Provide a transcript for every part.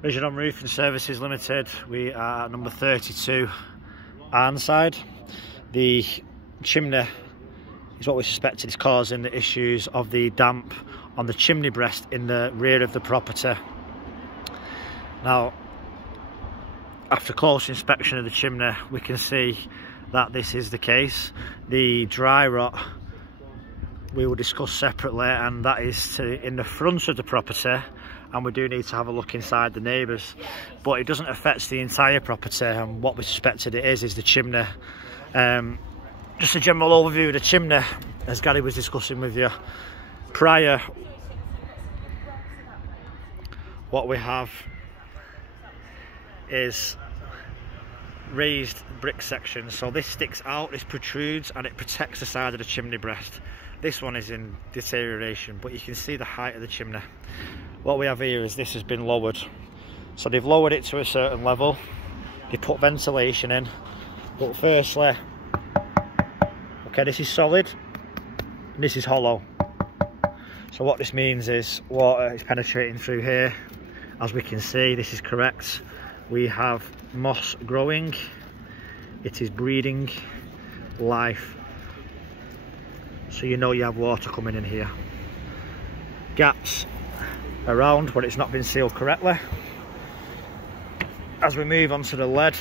Ridgeon Roofing Services Limited. We are at number 32 Arnside. The chimney is what we suspected is causing the issues of the damp on the chimney breast in the rear of the property. Now, after close inspection of the chimney, we can see that this is the case. The dry rot we will discuss separately, and that is in the front of the property, and we do need to have a look inside the neighbours, but it doesn't affect the entire property. And what we suspected it is the chimney. Just a general overview of the chimney, as Gary was discussing with you prior. What we have is raised brick sections, so this sticks out, this protrudes, and it protects the side of the chimney breast. This one is in deterioration, but you can see the height of the chimney. What we have here is this has been lowered, so they've lowered it to a certain level, they put ventilation in, but firstly, okay, this is solid and this is hollow. So what this means is water is penetrating through here. As we can see, this is correct. We have moss growing, it is breathing life, so you know you have water coming in here. Gaps around where it's not been sealed correctly. As we move on to the lead,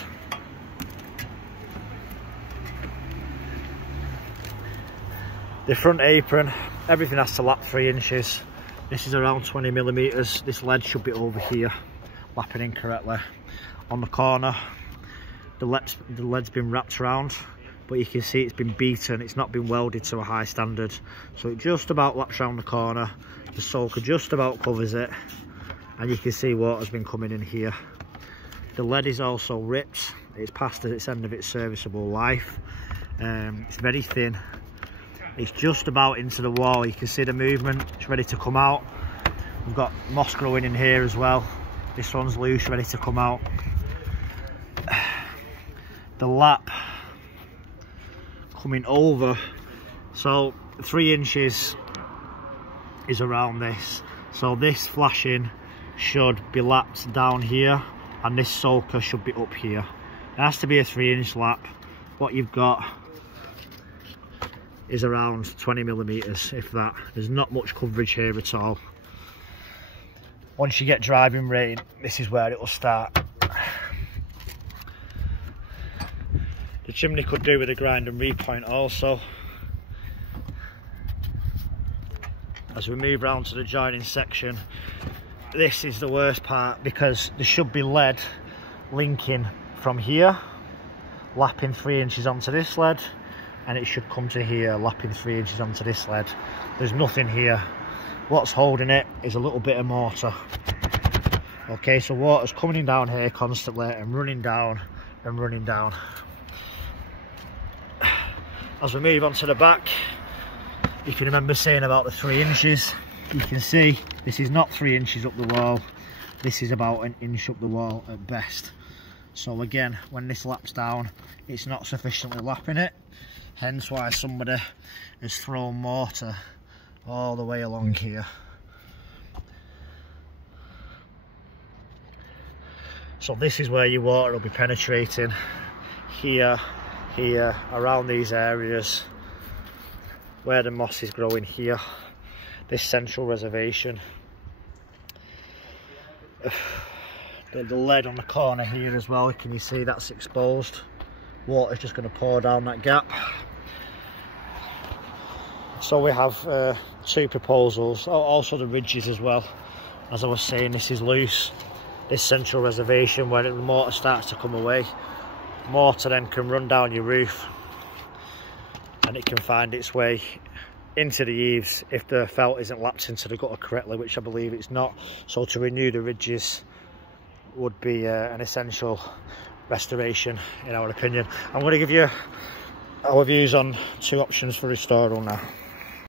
the front apron, everything has to lap 3 inches. This is around 20 millimeters. This lead should be over here, lapping in correctly. On the corner, the lead's been wrapped around, but you can see it's been beaten, it's not been welded to a high standard, so it just about laps around the corner. The soaker just about covers it, and you can see water's been coming in here. The lead is also ripped, it's past its end of its serviceable life. It's very thin, it's just about into the wall. You can see the movement, it's ready to come out. We've got moss growing in here as well. This one's loose, ready to come out. The lap coming over, so 3 inches is around this, so this flashing should be lapped down here, and this soaker should be up here. It has to be a 3-inch lap. What you've got is around 20 millimeters, if that. There's not much coverage here at all. Once you get driving rain, this is where it will start. The chimney could do with a grind and repoint also. As we move round to the joining section, this is the worst part, because there should be lead linking from here, lapping 3 inches onto this lead, and it should come to here, lapping 3 inches onto this lead. There's nothing here. What's holding it is a little bit of mortar. Okay, so water's coming down here constantly and running down and running down. As we move on to the back, you can remember saying about the 3 inches. You can see this is not 3 inches up the wall, this is about 1 inch up the wall at best. So again, when this laps down, it's not sufficiently lapping it, hence why somebody has thrown mortar all the way along here. So this is where your water will be penetrating, here, here, around these areas where the moss is growing here, this central reservation. The lead on the corner here as well, can you see that's exposed? Water's just going to pour down that gap. So we have 2 proposals, also the ridges as well. As I was saying, this is loose, this central reservation where the mortar starts to come away. Mortar then can run down your roof, and it can find its way into the eaves if the felt isn't lapped into the gutter correctly, which I believe it's not. So to renew the ridges would be an essential restoration in our opinion. I'm going to give you our views on 2 options for restoral now.